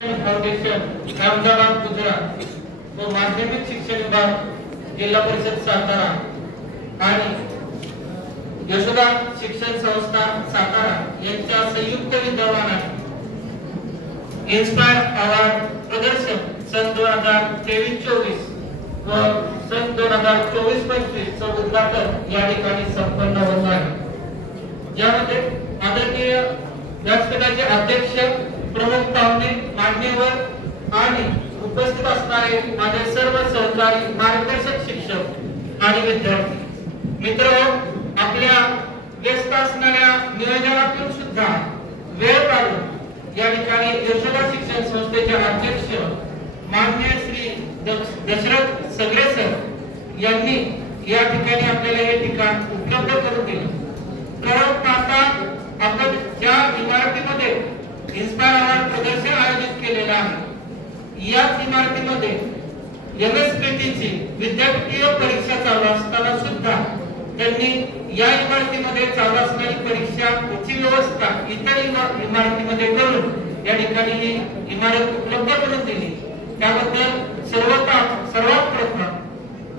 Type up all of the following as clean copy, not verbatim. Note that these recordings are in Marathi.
फाउंडेशन अहमदाबाद गुजरात व माध्यमिक शिक्षण विभाग जिल्हा परिषद सातारा आणि यशोदा शिक्षण संस्था सातारा यांच्या संयुक्त विद्यमानाने इन्स्पायर अवॉर्ड प्रदर्शन सन 2023-24 व सन 2024-25 चे उद्घाटन या ठिकाणी संपन्न होत आहे। यामध्ये आदरणीय व्यासपीठाचे अध्यक्ष, प्रमुख पाहुणे, मान्यवर आणि उपस्थित असणारे माझे सर्व सहकारी, मार्गदर्शक, शिक्षक आणि विद्यार्थी मित्रहो, आपल्या व्यस्त असणाऱ्या नियोजनातून सुद्धा वेळ काढून या ठिकाणी यशोदा शिक्षण संस्थेचे अध्यक्ष माननीय श्री दशरथ सगळे सर यांनी या ठिकाणी आपल्याला हे ठिकाण उपलब्ध करून दिले। कारण आता आपण ज्या इमारतीमध्ये इन्स्पायर अवॉर्ड प्रदर्शन आयोजित केलेलं आहे, याच इमारतीमध्ये एमएसपीटीची विद्यापीठीय परीक्षा चालू असताना सुद्धा त्यांनी या इमारतीमध्ये चालू असणारी परीक्षाची व्यवस्था इतर इमारतीमध्ये करून या ठिकाणी ही इमारत उपलब्ध करून दिली। त्याबद्दल सर्वात प्रथम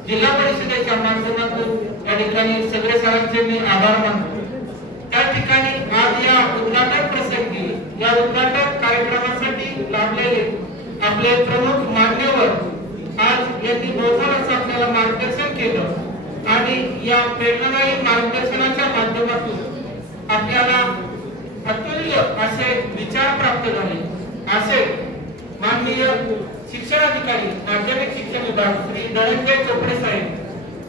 जिल्हा परिषदेच्या माध्यमातून या ठिकाणी सगळे सरांचे मी आभार मानतो। त्या ठिकाणी आज या उद्घाटन प्रसंगी, या उद्घाटन कार्यक्रमासाठी लाभलेले आपले प्रमुख मान्यवर आज यांनी मोठं असं आपल्याला मार्गदर्शन केलं आणि या प्रेरणादायी मार्गदर्शनाच्या माध्यमातून आपल्याला अतुल्य असे विचार प्राप्त झाले। असे माननीय शिक्षणाधिकारी, माध्यमिक शिक्षण विभाग श्री धनंजय चोपडे साहेब,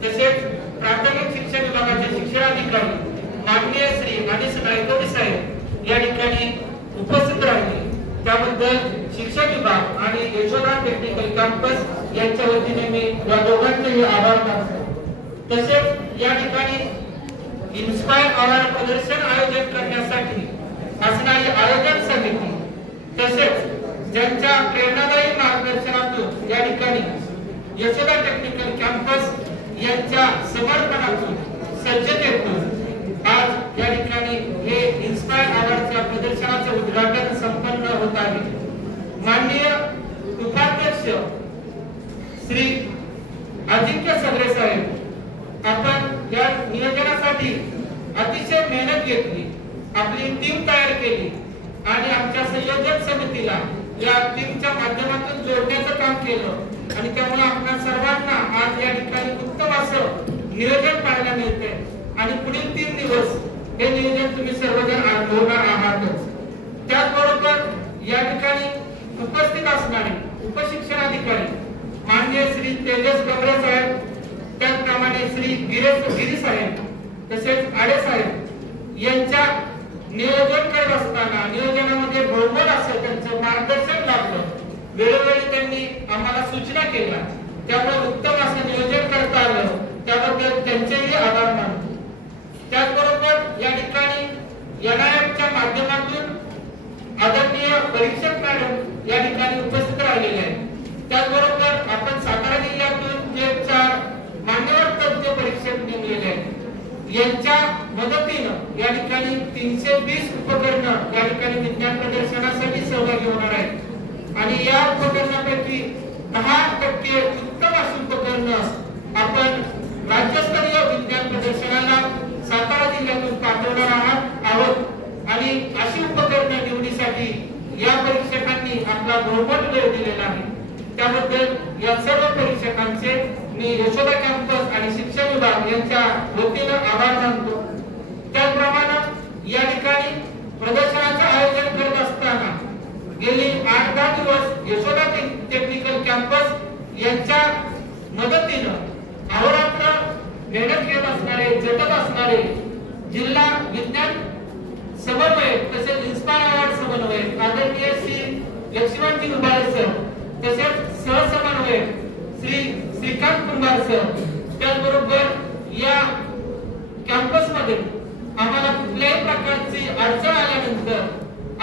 तसेच प्राथमिक शिक्षण विभागाचे शिक्षणाधिकारी माननीय श्री अनिस नायकवडी साहेब या ठिकाणी उपस्थित राहिले। त्याबद्दल शिक्षण विभाग आणि यशोदा टेक्निकल कॅम्पस यांच्या वतीने मी या दोघांचेही आभार मानतो। तसेच या ठिकाणी इन्स्पायर अवॉर्ड प्रदर्शन आयोजित करण्यासाठी असणारी आयोजन समिती, तसेच ज्यांच्या प्रेरणादायी मार्गदर्शनातून या ठिकाणी यशोदा टेक्निकल कॅम्पस यांच्या समर्पणातून, सज्जतेतून आज या ठिकाणी हे इन्स्पायर अवॉर्डच्या प्रदर्शनाचे उद्घाटन संपन्न होत आहे। माननीय उपाध्यक्ष श्री अजिंक्य सगळे साहेब, आपण या नियोजनासाठी अतिशय मेहनत घेतली, आपली टीम तयार केली आणि आमच्या संयोजन समितीला या टीमच्या माध्यमातून जोडण्याचं काम केलं आणि त्यामुळे आपल्या सर्वांना आज या ठिकाणी उत्तम असं नियोजन पाहायला मिळते आणि पुढील 3 दिवस हे नियोजन तुम्ही सर्वजण अनुभवणार आहातच। त्याचबरोबर या ठिकाणी उपस्थित असणारे उपशिक्षणाधिकारी माननीय श्री तेजस गवरे साहेब, त्याचप्रमाणे श्री गिरी साहेब, तसेच आडे साहेब यांच्या नियोजन करत असताना नियोजनामध्ये भौगोल असं त्यांचं मार्गदर्शन लाभलं। वेळोवेळी त्यांनी आम्हाला सूचना केल्या, त्यामुळे उत्तम असं नियोजन करता आलं, त्याबद्दल त्यांचेही आभार मानतो। त्याचबरोबर या ठिकाणी एनआयएफच्या माध्यमातून आदरणीय परीक्षक मॅडम या ठिकाणी उपस्थित राहिलेले आहेत। त्याचबरोबर आपण सातारा जिल्ह्यातून जे 4 मान्यवर तज्ञ परीक्षक नेमलेले आहेत, यांच्या मदतीनं या ठिकाणी 320 उपकरणं या ठिकाणी विज्ञान प्रदर्शनासाठी सहभागी होणार आहेत आणि या उपकरणापैकी 10% उत्तम अशी उपकरणं आपण राज्यस्तरीय विज्ञान प्रदर्शनाला सातारा जिल्ह्यातून पाठवणार आहोत आणि अशी उपकरणं निवडीसाठी या परीक्षकांनी आपला बहुमत वेळ दिलेला आहे। त्याबद्दल या सर्व परीक्षकांचे मी यशोदा कॅम्पस आणि शिक्षण विभाग यांच्या वतीने आभार मानतो। त्याचप्रमाणे या ठिकाणी प्रदर्शनाचं आयोजन करत असताना गेली 8-10 दिवस यशोदा टेक्निकल कॅम्पस यांच्या मदतीनं अहोरात्र मेहनत घेत असणारे, झटत असणारे जिल्हा विज्ञान समन्वयक, तसेच इन्स्पायर अवॉर्ड समन्वयक आदरणीय श्री लक्ष्मणजी उभाळे सर, तसेच सहसमन्वयक श्री श्रीकांत कुंभार सर, त्याचबरोबर या कॅम्पस मध्ये आम्हाला कुठल्याही प्रकारची अडचण आल्यानंतर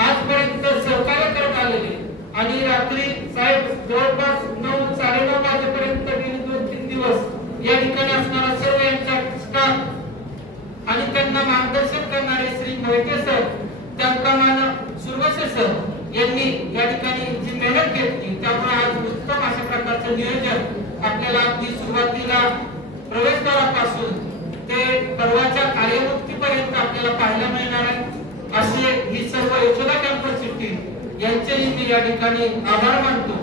आजपर्यंत सहकार्य करत आलेले आणि रात्री साहेब जवळपास 9-9:30 वाजेपर्यंत गेली 2-3 दिवस या ठिकाणी असणारा सर्व यांचा स्टाफ आणि त्यांना मार्गदर्शन करणारे श्री मोहिते सर, त्याचप्रमाणे सुरवसे सर यांनी या ठिकाणी दिवसभरापासून ते परवाच्या कार्यमुक्तीपर्यंत आपल्याला पाहायला मिळणार आहे। असे ही सर्व यशोदा कॅम्पस सिटी यांचेही मी या ठिकाणी आभार मानतो।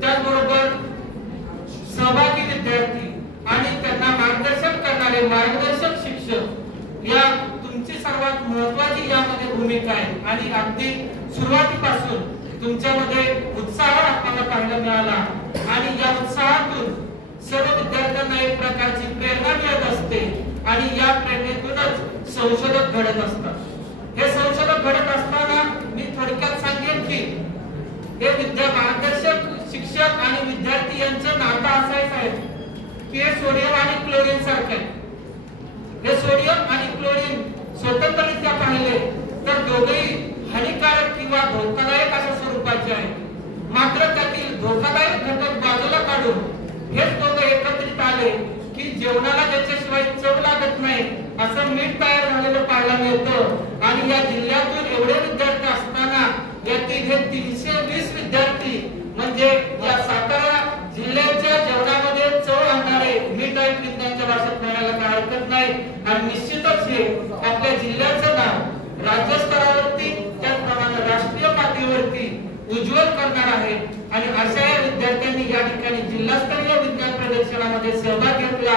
त्याचबरोबर सहभागी विद्यार्थी आणि त्यांना मार्गदर्शन करणारे मार्गदर्शक शिक्षक या तुमची सर्वात महत्त्वाची यामध्ये भूमिका आहे आणि अगदी सुरुवातीपासून तुमच्यामध्ये उत्साह आपल्याला पाहायला मिळाला आणि या उत्साहातून सर्व विद्यार्थ्यांना एक प्रकारची प्रेरणा मिळत असते आणि या प्रेरणेतूनच संशोधक घडत असतात। हे संशोधक घडत असताना मी थोडक्यात सांगेन की हे मार्गदर्शक शिक्षक आणि विद्यार्थी यांचं नातं असायचं आहे की हे सोडियम आणि क्लोरीन सारखे आहे। हे सोडियम आणि क्लोरीन स्वतंत्ररित्या पाहिले तर दोघेही हानिकारक किंवा धोकादायक अशा स्वरूपाचे आहेत। मात्र त्यातील धोकादायक घटक बाजूला काढून हेच दोघे एकत्रित आले की जेवणाला ज्याच्याशिवाय चव लागत नाही असं मीठ तयार झालेलं पाहायला मिळतं आणि या जिल्ह्यातून एवढे विद्यार्थी असताना यातील हे 320 विद्यार्थी म्हणजे या सातारा जिल्ह्याच्या जेवणामध्ये चव आणणारे मीठ आणि विज्ञानाच्या भाषेत म्हणायला काय हरकत नाही आणि निश्चितच हे आपल्या जिल्ह्याचं नाव राज्यस्तरावरती त्याचप्रमाणे राष्ट्रीय पातळीवरती उज्ज्वल करणार आहे आणि अशा या विद्यार्थ्यांनी या ठिकाणी जिल्हास्तरीय विज्ञान प्रदर्शनामध्ये सहभाग घेतला।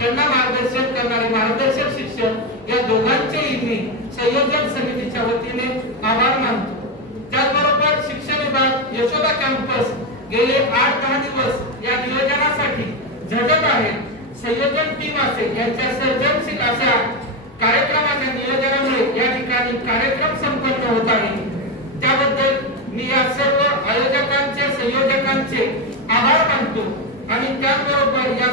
त्यांना मार्गदर्शन करणारे मार्गदर्शक शिक्षक या दोघांचेही मी संयोजन समितीच्या वतीने आभार मानतो। त्याचबरोबर शिक्षण विभाग यशोदा कॅम्पस गेले 8-10 दिवस या नियोजनासाठी झटत आहे। संयोजन टीम असेल यांच्या सर्जनशील अशा कार्यक्रमाच्या नियोजनामुळे या ठिकाणी कार्यक्रम संपन्न होत आहे। त्याबद्दल मी या सर्व आयोजकांचे संयोजकांचे आभार मानतो आणि त्याचबरोबर या